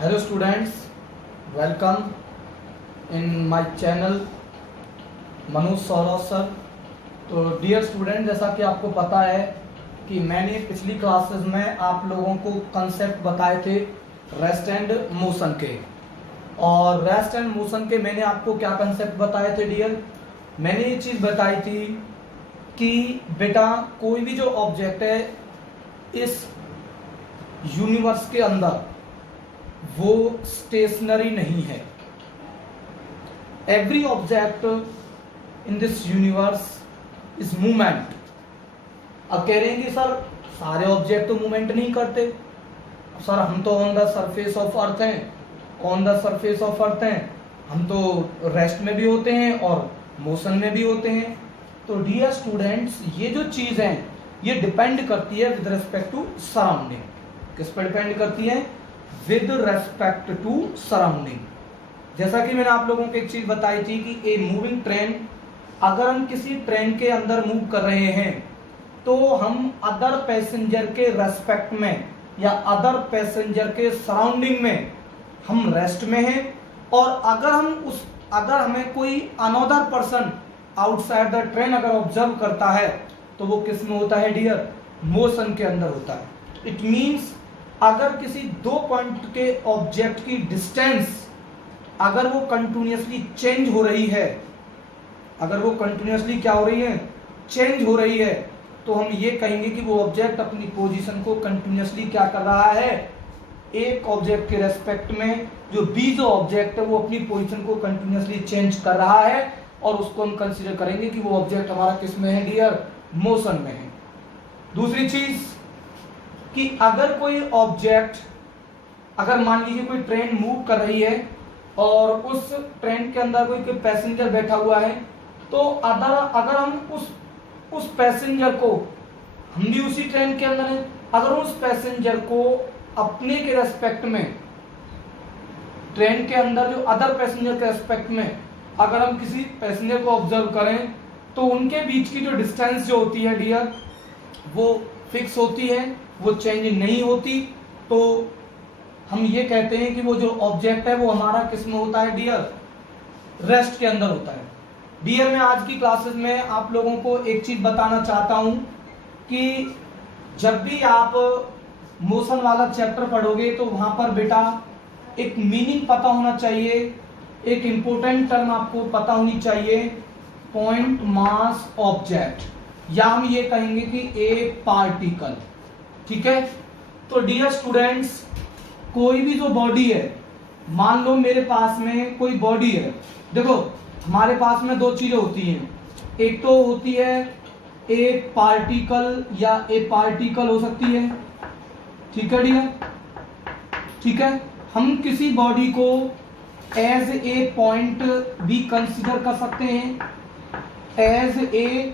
Hello students, welcome in my channel Manoj Saurabh sir. तो dear student, जैसा कि आपको पता है कि मैंने पिछली क्लासेस में आप लोगों को कंसेप्ट बताए थे रेस्ट एंड मोशन के। और रेस्ट एंड मोशन के मैंने आपको क्या कंसेप्ट बताए थे डियर? मैंने ये चीज़ बताई थी कि बेटा कोई भी जो ऑब्जेक्ट है इस यूनिवर्स के अंदर वो स्टेशनरी नहीं है। Every object in this universe is movement. अब कह रहे हैं कि सर सारे ऑब्जेक्ट तो मूवमेंट नहीं करते। सर हम तो on the surface of earth हैं, on the surface of earth हैं, हम तो रेस्ट में भी होते हैं और मोशन में भी होते हैं। तो डियर स्टूडेंट्स, ये जो चीज़ है ये डिपेंड करती है विद रिस्पेक्ट टू सराउंडिंग। किस पर डिपेंड करती है? With respect to surrounding. जैसा कि मैंने आप लोगों को एक चीज बताई थी कि ए मूविंग ट्रेन, अगर हम किसी ट्रेन के अंदर मूव कर रहे हैं तो हम अदर पैसेंजर के रेस्पेक्ट में या अदर पैसेंजर के सराउंडिंग में हम रेस्ट में हैं। और अगर हमें कोई another person outside the train अगर ऑब्जर्व करता है तो वो किस में होता है डियर? मोशन के अंदर होता है। इट मीन्स अगर किसी दो पॉइंट के ऑब्जेक्ट की डिस्टेंस अगर वो कंटिन्यूअसली चेंज हो रही है, अगर वो कंटिन्यूअसली क्या हो रही है? चेंज हो रही है, तो हम ये कहेंगे कि वो ऑब्जेक्ट अपनी पोजीशन को कंटिन्यूअसली क्या कर रहा है? एक ऑब्जेक्ट के रेस्पेक्ट में जो बी जो ऑब्जेक्ट है वो अपनी पोजीशन को कंटिन्यूअसली चेंज कर रहा है, और उसको हम कंसीडर करेंगे कि वो ऑब्जेक्ट हमारा किस में है डियर? मोशन में है। दूसरी चीज कि अगर कोई ऑब्जेक्ट, अगर मान लीजिए कोई ट्रेन मूव कर रही है और उस ट्रेन के अंदर कोई पैसेंजर बैठा हुआ है, तो अगर हम उस पैसेंजर को, हम भी उसी ट्रेन के अंदर हैं, अगर उस पैसेंजर को अपने के रेस्पेक्ट में, ट्रेन के अंदर जो अदर पैसेंजर के रेस्पेक्ट में अगर हम किसी पैसेंजर को ऑब्जर्व करें तो उनके बीच की जो डिस्टेंस जो होती है डियर वो फिक्स होती है, वो चेंज नहीं होती। तो हम ये कहते हैं कि वो जो ऑब्जेक्ट है वो हमारा किस में होता है डियर? रेस्ट के अंदर होता है। डियर, मैं आज की क्लासेस में आप लोगों को एक चीज बताना चाहता हूं कि जब भी आप मोशन वाला चैप्टर पढ़ोगे तो वहां पर बेटा एक मीनिंग पता होना चाहिए, एक इंपॉर्टेंट टर्म आपको पता होनी चाहिए, पॉइंट मास ऑब्जेक्ट, या हम ये कहेंगे कि ए पार्टिकल। ठीक है? तो डियर स्टूडेंट्स, कोई भी जो बॉडी है, मान लो मेरे पास में कोई बॉडी है, देखो हमारे पास में दो चीजें होती हैं, एक तो होती है ए पार्टिकल या ए पार्टिकल हो सकती है। ठीक है डियर? ठीक है, हम किसी बॉडी को एज ए पॉइंट भी कंसीडर कर सकते हैं, as a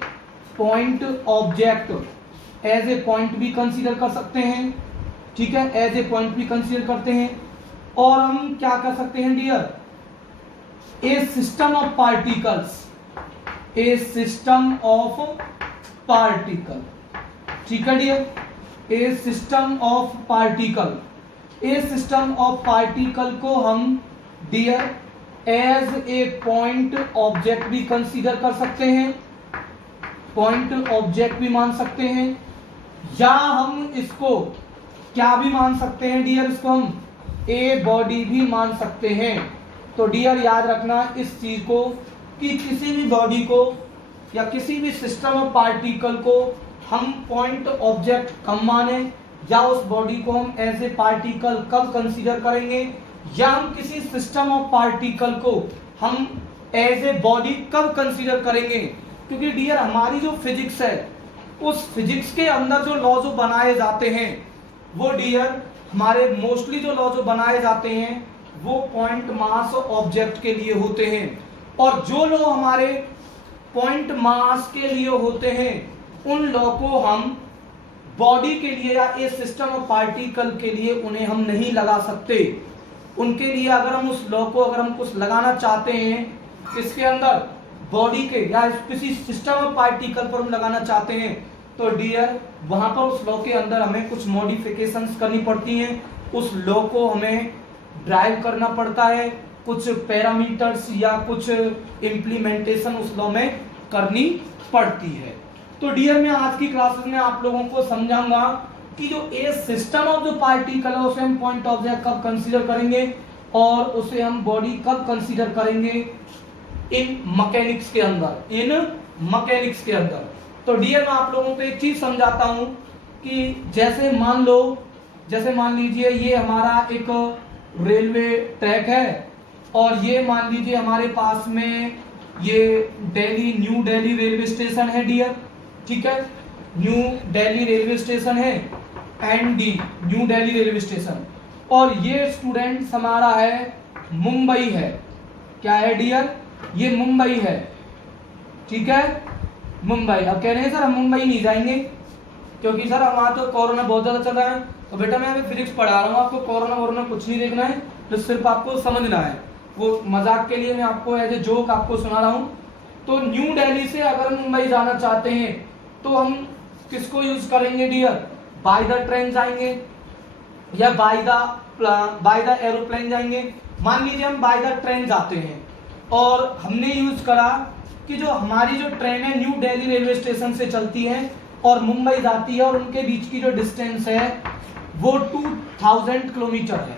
point object, as a point भी कंसीडर कर सकते हैं। ठीक है, एज ए पॉइंट भी कंसीडर करते हैं। और हम क्या कर सकते हैं dear? A system of particles, a system of particle. ठीक है dear? A system of particle, a system of particle को हम dear as a point object भी कंसीडर कर सकते हैं, पॉइंट ऑब्जेक्ट भी मान सकते हैं, या हम इसको क्या भी मान सकते हैं डियर? इसको हम ए बॉडी भी मान सकते हैं। तो डियर याद रखना इस चीज को कि किसी भी बॉडी को या किसी भी सिस्टम ऑफ पार्टिकल को हम पॉइंट ऑब्जेक्ट कब माने, या उस बॉडी को हम एज ए पार्टिकल कब कंसीडर करेंगे, या हम किसी सिस्टम ऑफ पार्टिकल को हम एज ए बॉडी कब कंसीडर करेंगे। क्योंकि डियर हमारी जो फिजिक्स है, उस फिजिक्स के अंदर जो लॉ जो बनाए जाते हैं वो डियर हमारे मोस्टली जो लॉ जो बनाए जाते हैं वो पॉइंट मास ऑब्जेक्ट के लिए होते हैं। और जो लॉ हमारे पॉइंट मास के लिए होते हैं उन लॉ को हम बॉडी के लिए या ए सिस्टम ऑफ पार्टिकल के लिए उन्हें हम नहीं लगा सकते। उनके लिए अगर हम उस लॉ को अगर हम कुछ लगाना चाहते हैं इसके अंदर बॉडी के या किसी सिस्टम ऑफ पार्टिकल पर हम लगाना चाहते हैं तो डियर वहां पर उस लॉ के अंदर हमें कुछ मॉडिफिकेशंस करनी पड़ती हैं। उस लॉ को हमें ड्राइव करना पड़ता है, कुछ पैरामीटर्स या कुछ इम्प्लीमेंटेशन उस लॉ में करनी पड़ती है। तो डियर मैं आज की क्लासेस में आप लोगों को समझाऊंगा कि जो ए सिस्टम ऑफ द पार्टिकल है उसे हम पॉइंट ऑब्जेक्ट कब कंसीडर करेंगे और उसे हम बॉडी कब कंसीडर करेंगे इन मैकेनिक्स के अंदर। तो डियर मैं आप लोगों को एक चीज समझाता हूं कि जैसे मान लीजिए ये हमारा एक रेलवे ट्रैक है और ये मान लीजिए हमारे पास में ये न्यू दिल्ली रेलवे स्टेशन है डियर, ठीक है, न्यू दिल्ली रेलवे स्टेशन है ND New Delhi railway station, और ये स्टूडेंट्स हमारा है मुंबई है, क्या है डियर, ये मुंबई है, ठीक है, मुंबई। अब कह रहे हैं सर हम मुंबई नहीं जाएंगे क्योंकि सर वहां तो कोरोना बहुत ज्यादा चल रहा है। तो बेटा मैं अभी फिजिक्स पढ़ा रहा हूँ, आपको कोरोना वोरोना कुछ नहीं देखना है, तो सिर्फ आपको समझना है, वो मजाक के लिए मैं आपको एज ए जोक आपको सुना रहा हूँ। तो न्यू दिल्ली से अगर मुंबई जाना चाहते हैं तो हम किसको यूज करेंगे डियर, बाय द ट्रेन जाएंगे या बाय द एरोप्लेन जाएंगे। मान लीजिए हम बाय द ट्रेन जाते हैं और हमने यूज करा कि जो हमारी जो ट्रेन है न्यू दिल्ली रेलवे स्टेशन से चलती है और मुंबई जाती है और उनके बीच की जो डिस्टेंस है वो 2000 किलोमीटर है।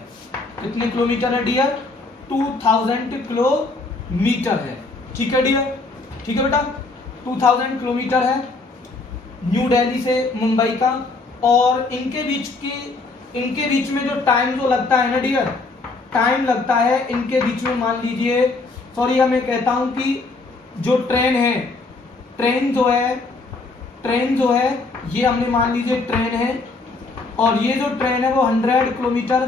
कितने किलोमीटर है डियर, 2000 किलोमीटर है, ठीक है डियर, ठीक है बेटा, 2000 किलोमीटर है न्यू दिल्ली से मुंबई का। और इनके बीच में जो टाइम जो लगता है ना डियर, टाइम लगता है इनके बीच में, मान लीजिए सॉरी मैं कहता हूं कि जो ट्रेन जो है ये हमने मान लीजिए ट्रेन है और ये जो ट्रेन है वो 100 किलोमीटर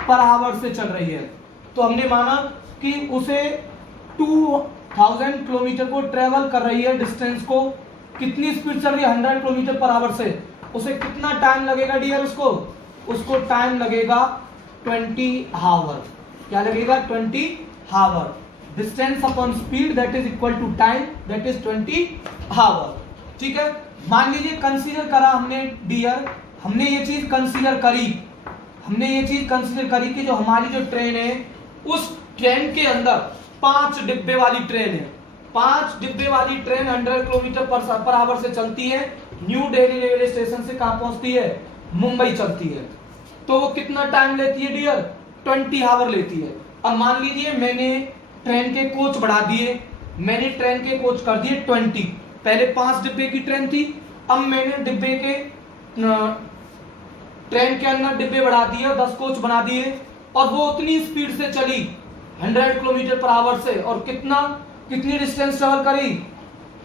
पर आवर से चल रही है। तो हमने माना कि उसे 2000 किलोमीटर को ट्रेवल कर रही है, डिस्टेंस को कितनी स्पीड चल रही है 100 किलोमीटर पर आवर से, उसे कितना टाइम लगेगा डियर, उसको टाइम लगेगा 20 आवर। क्या लगेगा, 20 hour. Distance upon speed that is equal to time that is 20 hour, ठीक है। मान लीजिए कंसीडर करा हमने डियर, हमने ये चीज कंसीडर करी कि जो हमारी जो ट्रेन है उस ट्रेन के अंदर 5 डिब्बे वाली ट्रेन है, 5 डिब्बे वाली ट्रेन 100 किलोमीटर पर आवर से चलती है, न्यू दिल्ली रेलवे स्टेशन से कहां पहुंचती है, मुंबई चलती है। तो वो कितना टाइम लेती है डियर, 20 आवर लेती है। अब मान लीजिए मैंने ट्रेन के कोच बढ़ा दिए, मैंने ट्रेन के कोच कर दिए 20, पहले 5 डिब्बे की ट्रेन थी, अब मैंने ट्रेन के अंदर डिब्बे बढ़ा दिए और 10 कोच बना दिए और वो उतनी स्पीड से चली 100 किलोमीटर पर आवर से, और कितनी डिस्टेंस ट्रेवल करी,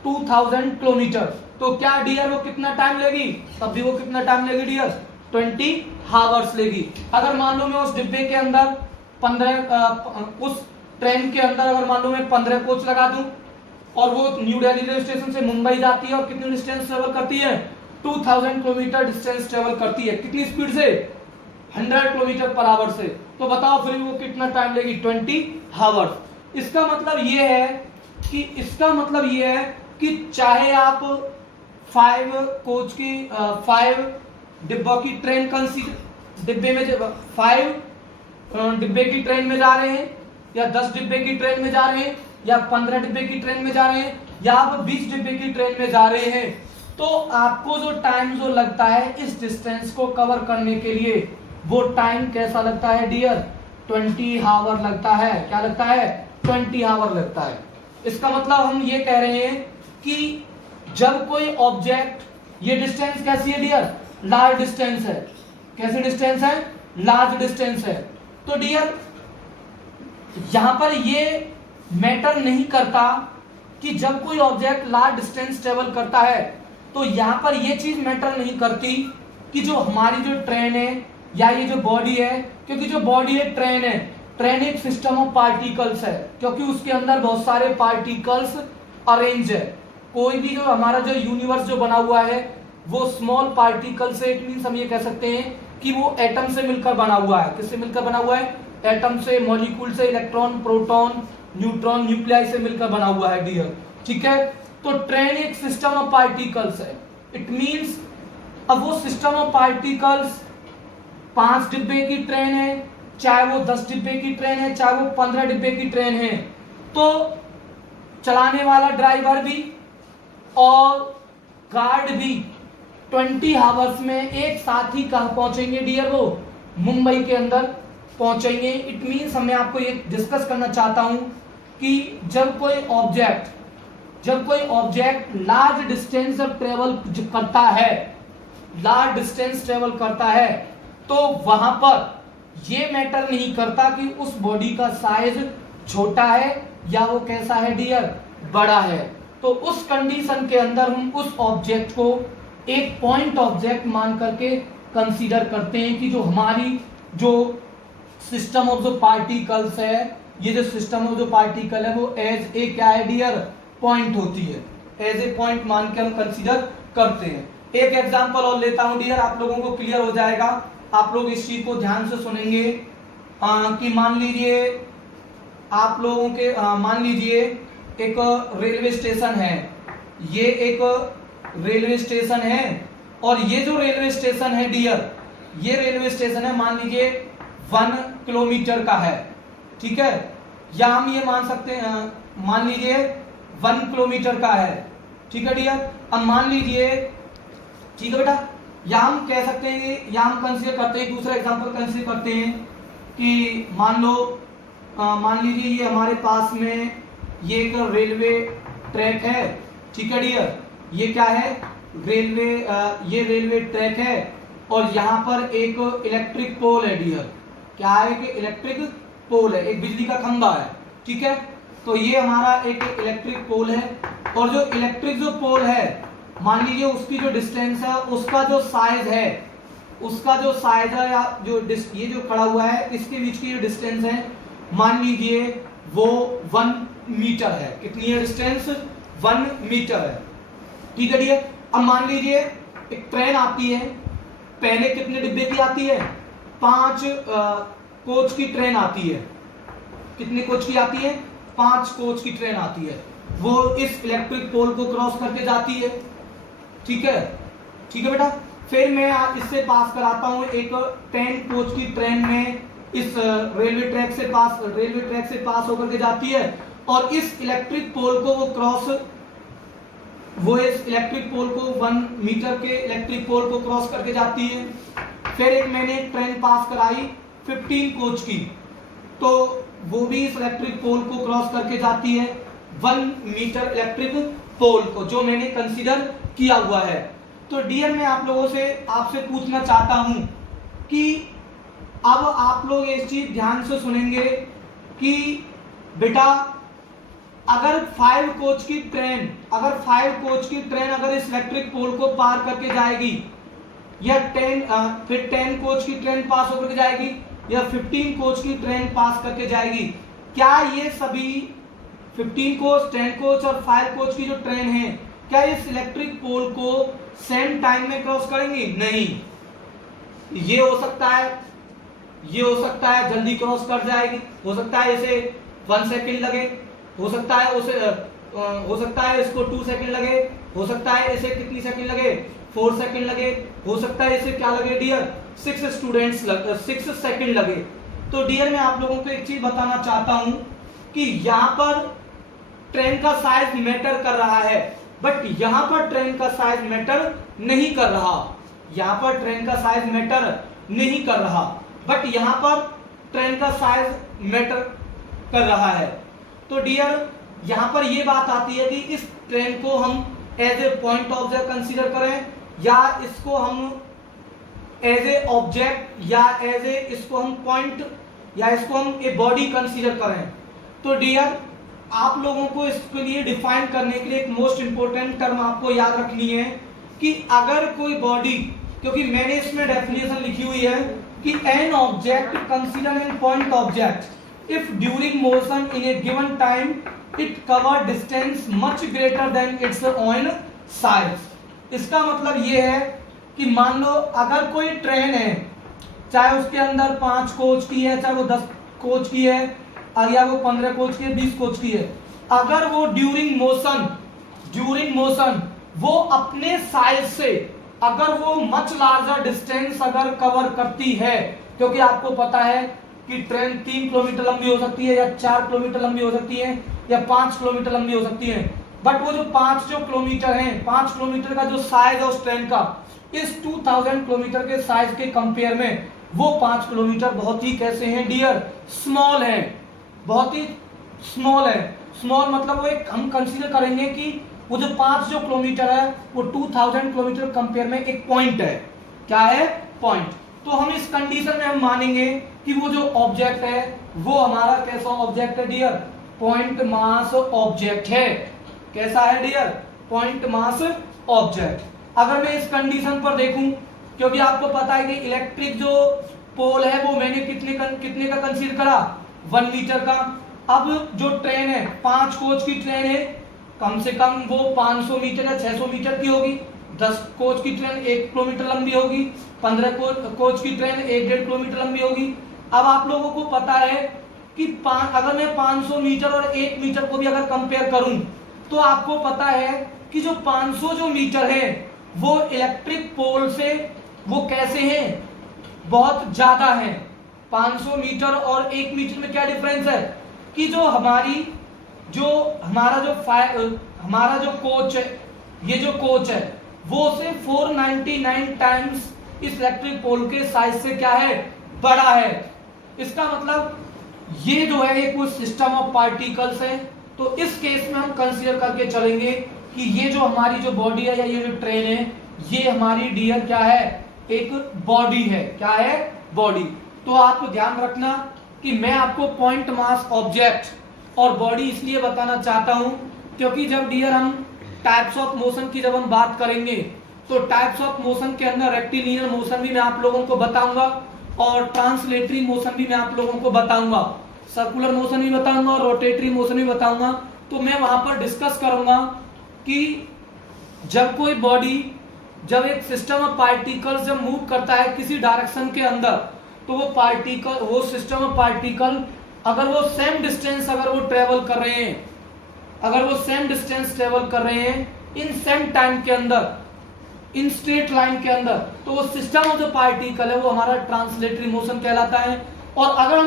2000 किलोमीटर। तो क्या डियर वो कितना टाइम लेगी, तब भी वो कितना टाइम लेगी डियर, 20 आवर्स लेगी। अगर मान लो मैं उस डिब्बे के अंदर 15 उस ट्रेन के अंदर अगर मान लो मैं 15 कोच लगा दूं और वो न्यू दिल्ली रेलवे स्टेशन से मुंबई जाती है और कितनी डिस्टेंस ट्रेवल करती है, 2000 किलोमीटर डिस्टेंस ट्रेवल करती है, कितनी स्पीड से, 100 किलोमीटर पर आवर से। तो बताओ फिर वो कितना टाइम लेगी, 20 आवर्स। इसका मतलब ये है कि चाहे आप 5 डिब्बों की ट्रेन डिब्बे में 5 डिब्बे की ट्रेन में जा रहे हैं या 10 डिब्बे की ट्रेन में जा रहे हैं या 15 डिब्बे की ट्रेन में जा रहे हैं या आप 20 डिब्बे की ट्रेन में जा रहे हैं, तो आपको जो टाइम जो लगता है इस डिस्टेंस को कवर करने के लिए वो टाइम कैसा लगता है डियर, 20 आवर लगता है। क्या लगता है, 20 आवर लगता है। इसका मतलब हम ये कह रहे हैं कि जब कोई ऑब्जेक्ट, ये डिस्टेंस कैसी है डियर, लार्ज डिस्टेंस है, कैसी डिस्टेंस है, लार्ज डिस्टेंस है। तो डियर यहां पर ये मैटर नहीं करता कि जब कोई ऑब्जेक्ट लार्ज डिस्टेंस ट्रेवल करता है तो यहां पर ये चीज मैटर नहीं करती कि जो हमारी जो ट्रेन है या ये जो बॉडी है, क्योंकि जो बॉडी है ट्रेन एक सिस्टम ऑफ पार्टिकल्स है, क्योंकि उसके अंदर बहुत सारे पार्टिकल्स अरेंज है। कोई भी जो हमारा जो यूनिवर्स जो बना हुआ है वो स्मॉल पार्टिकल से, इट मींस हम ये कह सकते हैं कि वो एटम से मिलकर बना हुआ है। किससे मिलकर बना हुआ है, एटम से, मॉलिक्यूल से, इलेक्ट्रॉन, प्रोटॉन, न्यूट्रॉन, न्यूक्लियाई से मिलकर बना हुआ है डियर, ठीक है। तो ट्रेन एक सिस्टम ऑफ पार्टिकल्स है, इट मींस अब वो सिस्टम ऑफ पार्टिकल्स 5 डिब्बे की ट्रेन है, चाहे वो 10 डिब्बे की ट्रेन है, चाहे वो 15 डिब्बे की ट्रेन है, तो चलाने वाला ड्राइवर भी और गार्ड भी 20 आवर्स में एक साथ ही कहाँ पहुंचेंगे डियर? वो मुंबई के अंदर पहुंचेंगे। इट मीन्स मैं आपको ये डिस्कस करना चाहता हूं कि जब कोई ऑब्जेक्ट लार्ज डिस्टेंस ट्रेवल करता है, लार्ज डिस्टेंस ट्रेवल करता है, तो वहां पर ये मैटर नहीं करता कि उस बॉडी का साइज छोटा है या वो कैसा है डियर? बड़ा है। तो उस कंडीशन के अंदर हम उस ऑब्जेक्ट को एक पॉइंट ऑब्जेक्ट मान करके कंसीडर करते हैं कि जो हमारी जो सिस्टम ऑफ जो पार्टिकल्स है, ये जो सिस्टम ऑफ जो पार्टिकल है वो एज ए क्या है डियर? पॉइंट होती है, एज ए पॉइंट मान के हम कंसीडर करते हैं। एक एग्जांपल और लेता हूं डियर, आप लोगों को क्लियर हो जाएगा, आप लोग इस चीज को ध्यान से सुनेंगे। कि मान लीजिए आप लोगों के मान लीजिए एक रेलवे स्टेशन है, ये एक रेलवे स्टेशन है, और ये जो रेलवे स्टेशन है डियर, ये रेलवे स्टेशन है मान लीजिए 1 किलोमीटर का है, ठीक है, या हम ये मान सकते हैं, मान लीजिए 1 किलोमीटर का है, ठीक है डियर। अब मान लीजिए, ठीक है बेटा, या हम कह सकते हैं, या हम कंसीडर करते हैं, दूसरा एग्जांपल कंसीडर करते हैं कि मान लीजिए ये हमारे पास में ये एक रेलवे ट्रैक है, ठीक है डियर, ये क्या है? रेलवे, ये रेलवे ट्रैक है, और यहाँ पर एक इलेक्ट्रिक पोल है डियर। क्या है? कि इलेक्ट्रिक पोल है, एक बिजली का खंभा है, ठीक है। तो ये हमारा एक इलेक्ट्रिक पोल है, और जो इलेक्ट्रिक जो पोल है, मान लीजिए उसकी जो डिस्टेंस है, उसका जो साइज है, या जो ये जो खड़ा हुआ है इसके बीच की जो डिस्टेंस है, मान लीजिए वो 1 मीटर है। कितनी है डिस्टेंस? 1 मीटर है, ठीक है डियर। अब मान लीजिए एक ट्रेन आती है, पहले कितने डिब्बे की आती है? 5 कोच की ट्रेन आती है। कितने कोच की आती है? 5 कोच की ट्रेन आती है। वो इस इलेक्ट्रिक पोल को क्रॉस करके जाती है, ठीक है, ठीक है बेटा। फिर मैं इससे पास कराता हूं एक 10 कोच की ट्रेन में, इस रेलवे ट्रैक से पास होकर के जाती है, और इस इलेक्ट्रिक पोल को वो इस इलेक्ट्रिक पोल को 1 मीटर के इलेक्ट्रिक पोल को क्रॉस करके जाती है। फिर एक मैंने ट्रेन पास कराई 15 कोच की, तो वो भी इस इलेक्ट्रिक पोल को क्रॉस करके जाती है, 1 मीटर इलेक्ट्रिक पोल को, जो मैंने कंसीडर किया हुआ है। तो डियर मैं आप लोगों से आपसे पूछना चाहता हूं कि अब आप लोग ये चीज ध्यान से सुनेंगे कि बेटा अगर 5 कोच की ट्रेन अगर इस इलेक्ट्रिक पोल को पार करके जाएगी, या 10 कोच की ट्रेन पास होकर के जाएगी, या 15 कोच की ट्रेन पास करके जाएगी, क्या ये सभी 15 कोच, 10 कोच और 5 कोच की जो ट्रेन है, क्या इस इलेक्ट्रिक पोल को सेम टाइम में क्रॉस करेंगी? नहीं। ये हो सकता है जल्दी क्रॉस कर जाएगी, हो सकता है इसे 1 सेकंड लगे, हो सकता है इसको 2 सेकंड लगे, हो सकता है इसे कितनी सेकंड लगे? 4 सेकंड लगे, हो सकता है इसे क्या लगे डियर? 6 सेकंड लगे। तो डियर मैं आप लोगों को एक चीज बताना चाहता हूं कि यहाँ पर ट्रेन का साइज मैटर कर रहा है, बट यहाँ पर ट्रेन का साइज मैटर नहीं कर रहा। यहाँ पर ट्रेन का साइज मैटर नहीं कर रहा, बट यहाँ पर ट्रेन का साइज मैटर कर रहा है। तो डियर यहाँ पर ये बात आती है कि इस ट्रेन को हम as a point object consider करें, या इसको हम एज ए ऑब्जेक्ट, या एज ए इसको हम पॉइंट, या इसको हम ए बॉडी कंसीडर करें। तो डियर आप लोगों को इसके लिए डिफाइन करने के लिए एक मोस्ट इंपोर्टेंट टर्म आपको याद रखनी है कि अगर कोई बॉडी, क्योंकि मैंने इसमें डेफिनेशन लिखी हुई है कि an object consider N point object if during motion in A given time it cover distance much greater than its own size. इसका मतलब ये है कि मान लो अगर कोई ट्रेन है, चाहे उसके अंदर 5 कोच की है, चाहे वो 10 कोच की है, या वो 15 कोच की है, 20 कोच की है, अगर वो ड्यूरिंग मोशन वो अपने साइज से अगर वो मच लार्जर डिस्टेंस अगर कवर करती है, क्योंकि आपको पता है कि ट्रेन 3 किलोमीटर लंबी हो सकती है या 4 किलोमीटर लंबी हो सकती है या 5 किलोमीटर लंबी हो सकती है, बट वो जो 5 जो किलोमीटर है, 5 किलोमीटर का जो साइज है उस ट्रेन का, इस 2000 किलोमीटर के साइज के कंपेयर में वो 5 किलोमीटर बहुत ही कैसे हैं डियर, स्मॉल है, बहुत ही स्मॉल है। स्मॉल मतलब वो एक हम कंसीडर करेंगे कि वो जो 5 जो किलोमीटर है वो 2000 किलोमीटर कंपेयर में एक पॉइंट है। क्या है? पॉइंट। तो हम इस कंडीशन में हम मानेंगे कि वो जो ऑब्जेक्ट है वो हमारा कैसा ऑब्जेक्ट है डियर, पॉइंट मास ऑब्जेक्ट है। कैसा है डियर? Point mass object. अगर मैं इस कंडीशन पर देखूं, क्योंकि आपको पता है कि इलेक्ट्रिक जो पोल है वो मैंने कितने का कंसीडर करा, 1 मीटर का। अब जो ट्रेन है 5 कोच की ट्रेन है, कम से कम वो 500 मीटर या 600 मीटर की होगी। 10 कोच की ट्रेन 1 किलोमीटर लंबी होगी, 15 कोच की ट्रेन 1-1.5 किलोमीटर लंबी होगी। अब आप लोगों को पता है कि अगर मैं 500 मीटर और 1 मीटर को भी अगर कंपेयर करूं तो आपको पता है कि जो 500 जो मीटर है वो इलेक्ट्रिक पोल से वो कैसे हैं, बहुत ज्यादा है। 500 मीटर और 1 मीटर में क्या डिफरेंस है कि जो हमारा जो कोच है, ये जो कोच है वो से 499 टाइम्स इस इलेक्ट्रिक पोल के साइज से क्या है, बड़ा है। इसका मतलब ये जो है एक सिस्टम ऑफ पार्टिकल्स है। तो इस केस में हम कंसीडर करके चलेंगे कि ये जो हमारी जो बॉडी है या ये जो ट्रेन है ये हमारी डियर क्या है, एक बॉडी है। क्या है? बॉडी। तो आप ध्यान रखना कि मैं आपको पॉइंट मास ऑब्जेक्ट और बॉडी इसलिए बताना चाहता हूं क्योंकि जब डियर हम टाइप्स ऑफ मोशन की जब हम बात करेंगे तो टाइप्स ऑफ मोशन के अंदर रेक्टिलिनियर मोशन भी मैं आप लोगों को बताऊंगा और ट्रांसलेटरी मोशन भी मैं आप लोगों को बताऊंगा, सर्कुलर मोशन भी बताऊंगा और रोटेटरी मोशन भी बताऊंगा। तो मैं वहां पर डिस्कस करूंगा कि जब कोई बॉडी, जब एक सिस्टम ऑफ पार्टिकल्स जब मूव करता है किसी डायरेक्शन के अंदर, तो वो सिस्टम ऑफ पार्टिकल अगर वो सेम डिस्टेंस अगर वो ट्रेवल कर रहे हैं, अगर वो सेम डिस्टेंस ट्रेवल कर रहे हैं इन सेम टाइम के अंदर, इन स्ट्रेट लाइन के अंदर, तो वो सिस्टम ऑफ जो पार्टिकल है वो हमारा ट्रांसलेटरी मोशन कहलाता है। और अगर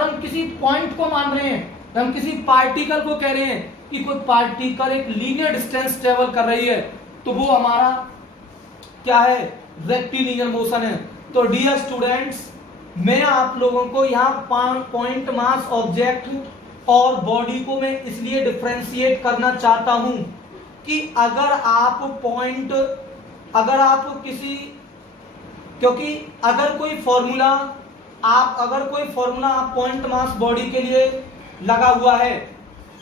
हम किसी पॉइंट को मान रहे हैं, हम किसी पार्टिकल को कह रहे हैं कि कोई पार्टिकल एक लीनियर डिस्टेंस ट्रेवल कर रही है, तो वो हमारा क्या है, रेक्टिलिनियर मोशन है। तो डियर स्टूडेंट्स, मैं आप लोगों को यहाँ पॉइंट मास ऑब्जेक्ट और बॉडी को मैं इसलिए डिफरेंशिएट करना चाहता हूं कि अगर आप कोई फॉर्मूला आप पॉइंट मास बॉडी के लिए लगा हुआ है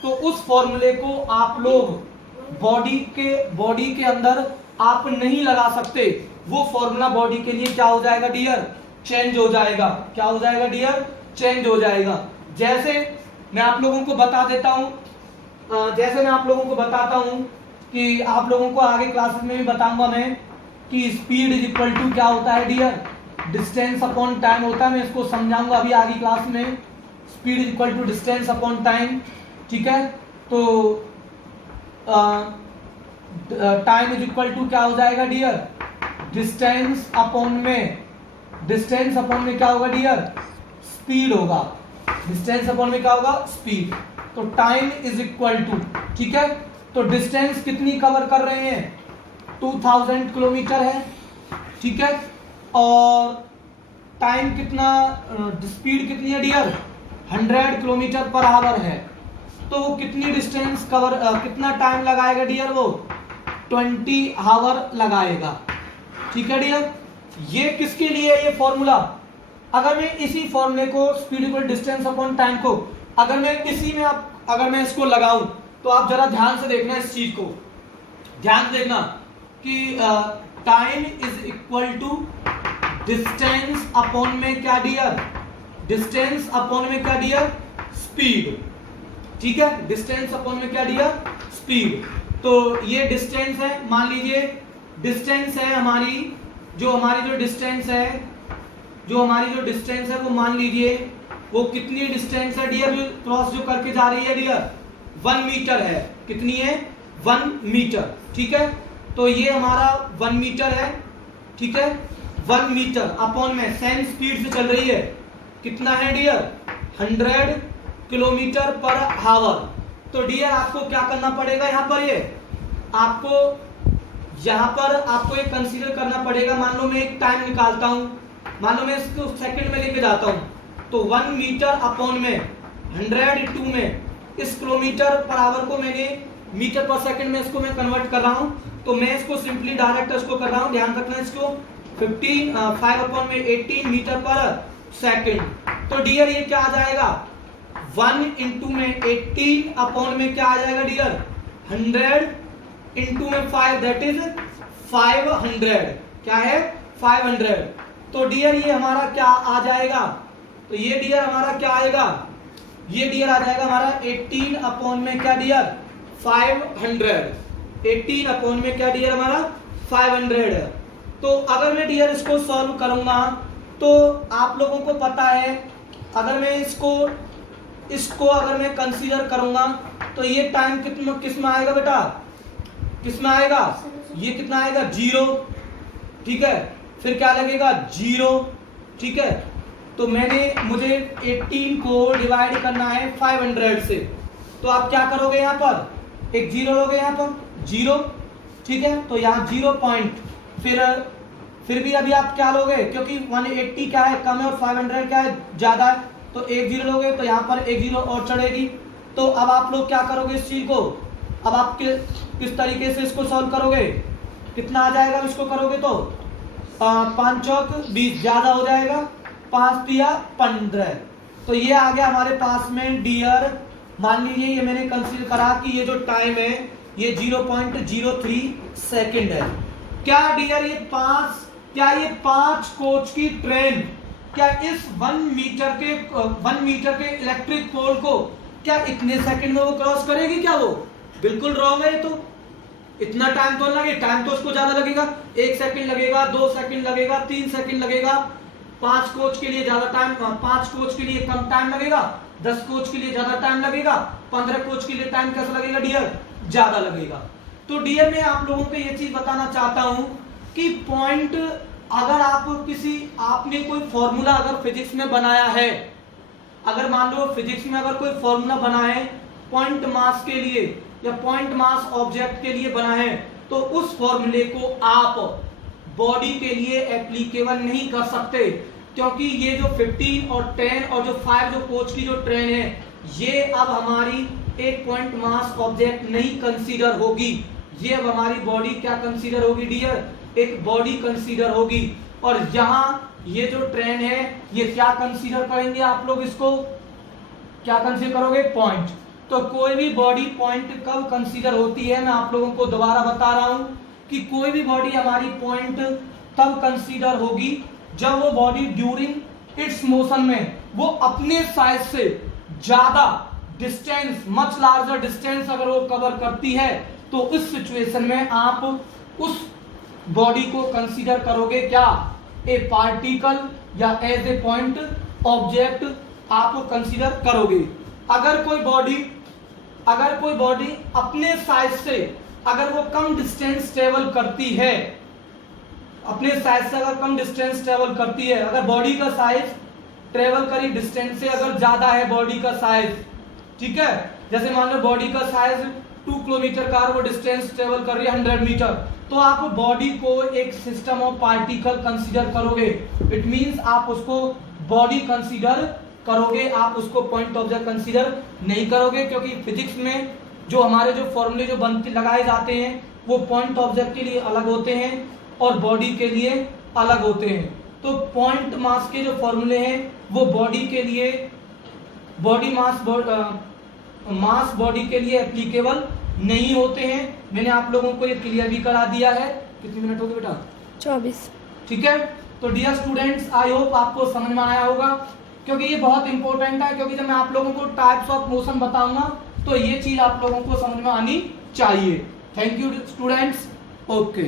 तो उस फॉर्मूले को आप लोग बॉडी के अंदर आप नहीं लगा सकते। वो फॉर्मूला बॉडी के लिए क्या हो जाएगा डियर, चेंज हो जाएगा। क्या हो जाएगा डियर, चेंज हो जाएगा। जैसे मैं आप लोगों को बता देता हूं, कि आप लोगों को आगे क्लासेस में भी बताऊंगा मैं कि स्पीड इज इक्वल टू क्या होता है डियर, डिस्टेंस अपॉन टाइम होता है। मैं इसको समझाऊंगा अभी आगे क्लास में। Speed is equal to distance upon time, ठीक है। तो टाइम इज इक्वल टू क्या हो जाएगा डियर, डिस्टेंस अपॉन में क्या होगा डियर, स्पीड होगा। डिस्टेंस अपॉन में क्या होगा, स्पीड। तो टाइम इज इक्वल टू, ठीक है। तो डिस्टेंस कितनी कवर कर रहे हैं, 2000 किलोमीटर है, ठीक है। और टाइम कितना, स्पीड कितनी है डियर, 100 किलोमीटर पर आवर है। तो वो कितनी डिस्टेंस कवर, कितना टाइम लगाएगा डियर, वो 20 आवर लगाएगा, ठीक है डियर। ये किसके लिए है ये फॉर्मूला, अगर मैं इसी फॉर्मूले को speed equal distance upon time को अगर मैं इसको लगाऊं तो आप जरा ध्यान से देखना, इस चीज को ध्यान देखना कि time is equal to distance upon में क्या डियर, डिस्टेंस अपॉन में क्या डियर, स्पीड, ठीक है। डिस्टेंस अपॉन में क्या डियर, स्पीड। तो ये डिस्टेंस है, मान लीजिए डिस्टेंस है हमारी जो डिस्टेंस है वो मान लीजिए वो कितनी डिस्टेंस है डियर, क्रॉस जो करके जा रही है डियर, 1 मीटर है। कितनी है, 1 मीटर, ठीक है। तो ये हमारा 1 मीटर है, ठीक है। 1 मीटर अपॉन में सेम स्पीड से चल रही है कितना है डियर, 100 किलोमीटर पर आवर। तो डियर आपको क्या करना पड़ेगा, यहाँ पर ये आपको ये कंसीडर करना पड़ेगा। मान लो मैं एक टाइम निकालता हूं, मान लो मैं इसको सेकंड में लेके जाता हूं, तो 1 मीटर अपॉन में 100 इंटू में इस किलोमीटर पर आवर को मैंने मीटर पर सेकंड में इसको मैं कन्वर्ट कर रहा हूं। तो मैं इसको सिंपली डायरेक्ट इसको कर रहा हूं, ध्यान रखना इसको, 5 अपॉन में 18 मीटर पर सेकंड। तो डियर ये क्या आ जाएगा, 1 इंटू में 18 अपॉन में क्या आ जाएगा डियर, 100 इंटू में 5, दैट इज 500। क्या है, 500। तो डियर ये हमारा क्या आ जाएगा, तो ये डियर हमारा क्या आएगा, ये डियर आ जाएगा हमारा 18 अपॉन में क्या डियर, 500। 18 अपॉन में क्या डियर हमारा 500। तो अगर मैं डियर इसको सॉल्व करूंगा तो आप लोगों को पता है, अगर मैं इसको अगर मैं कंसीडर करूंगा तो ये टाइम किस में आएगा बेटा, किस में आएगा, ये कितना आएगा 0, ठीक है, फिर क्या लगेगा 0, ठीक है। तो मुझे 18 को डिवाइड करना है 500 से, तो आप क्या करोगे, यहाँ पर एक 0 लोगे, यहाँ पर 0, ठीक है। तो यहाँ 0 पॉइंट, फिर भी अभी आप क्या लोगे, क्योंकि 180 क्या है कम है और 500 क्या है ज्यादा है, तो एक 0 लोगे, तो यहाँ पर एक 0 और चढ़ेगी। तो अब आप लोग क्या करोगे इस चीज को, अब आप किस तरीके से इसको सॉल्व करोगे, कितना आ जाएगा इसको करोगे तो 5 चौक 20, ज्यादा हो जाएगा, 5 तिया 15। तो ये आ गया हमारे पास में डियर। मान लीजिए ये मैंने कंसीडर करा कि ये जो टाइम है ये 0.03 सेकंड है। क्या डियर ये 5 कोच की ट्रेन क्या इस 1 मीटर के इलेक्ट्रिक पोल को क्या इतने सेकंड में वो क्रॉस करेगी क्या, वो बिल्कुल रॉन्ग है। तो इतना टाइम तो लगे, टाइम तो उसको ज्यादा लगेगा, 1 सेकंड लगेगा, 2 सेकंड लगेगा, 3 सेकंड लगेगा। 5 कोच के लिए ज्यादा टाइम, 5 कोच के लिए कम टाइम लगेगा, 10 कोच के लिए ज्यादा टाइम लगेगा, 15 कोच के लिए टाइम कैसा लगेगा डियर, ज्यादा लगेगा। तो डियर मैं आप लोगों को ये चीज बताना चाहता हूं कि पॉइंट, अगर आपने कोई फॉर्मूला अगर फिजिक्स में बनाया है, अगर मान लो फिजिक्स में अगर कोई फॉर्मूला बना है पॉइंट मास के लिए या पॉइंट मास ऑब्जेक्ट के लिए बना है, तो उस फॉर्मूले को आप बॉडी के लिए एप्लीकेबल नहीं कर सकते, क्योंकि ये जो 15 और 10 और जो 5 जो कोच की जो ट्रेन है, ये अब हमारी एक पॉइंट मास ऑब्जेक्ट नहीं कंसीडर होगी, ये अब हमारी बॉडी क्या कंसीडर होगी डियर, एक बॉडी कंसीडर होगी। और यहाँ ये जो ट्रेन है ये क्या कंसीडर करेंगे आप लोग, इसको क्या कंसीडर करोगे, पॉइंट। तो कोई भी बॉडी पॉइंट कब कंसीडर होती है, मैं आप लोगों को दोबारा बता रहा हूं कि कोई भी बॉडी हमारी पॉइंट तब कंसीडर होगी जब वो बॉडी ड्यूरिंग इट्स मोशन में वो अपने साइज से ज्यादा डिस्टेंस, मच लार्जर डिस्टेंस अगर वो कवर करती है, तो उस सिचुएशन में आप उस बॉडी को कंसीडर करोगे क्या, ए पार्टिकल या एज ए पॉइंट ऑब्जेक्ट आप कंसीडर करोगे। अगर कोई बॉडी अपने साइज से अगर वो कम डिस्टेंस ट्रेवल करती है, अपने साइज से अगर कम डिस्टेंस ट्रेवल करती है, अगर बॉडी का साइज ट्रेवल करी डिस्टेंस से अगर ज्यादा है बॉडी का साइज, ठीक है, जैसे मान लो बॉडी का साइज 2 किलोमीटर का, वो डिस्टेंस ट्रेवल कर रही है 100 मीटर, तो आप बॉडी को एक सिस्टम ऑफ पार्टिकल कंसीडर करोगे। इट मींस आप उसको बॉडी कंसीडर करोगे, आप उसको पॉइंट ऑब्जेक्ट कंसीडर नहीं करोगे, क्योंकि फिजिक्स में जो हमारे जो फॉर्मूले जो बनते लगाए जाते हैं वो पॉइंट ऑब्जेक्ट के लिए अलग होते हैं और बॉडी के लिए अलग होते हैं। तो पॉइंट मास के जो फॉर्मूले हैं वो बॉडी के लिए, बॉडी मास बॉडी के लिए एप्लीकेबल नहीं होते हैं। मैंने आप लोगों को ये क्लियर भी करा दिया है। कितने मिनट हो गए बेटा, 24, ठीक है। तो डियर स्टूडेंट्स, आई होप आपको समझ में आया होगा, क्योंकि ये बहुत इंपॉर्टेंट है, क्योंकि जब मैं आप लोगों को टाइप्स ऑफ मोशन बताऊंगा तो ये चीज आप लोगों को समझ में आनी चाहिए। Thank you students, okay.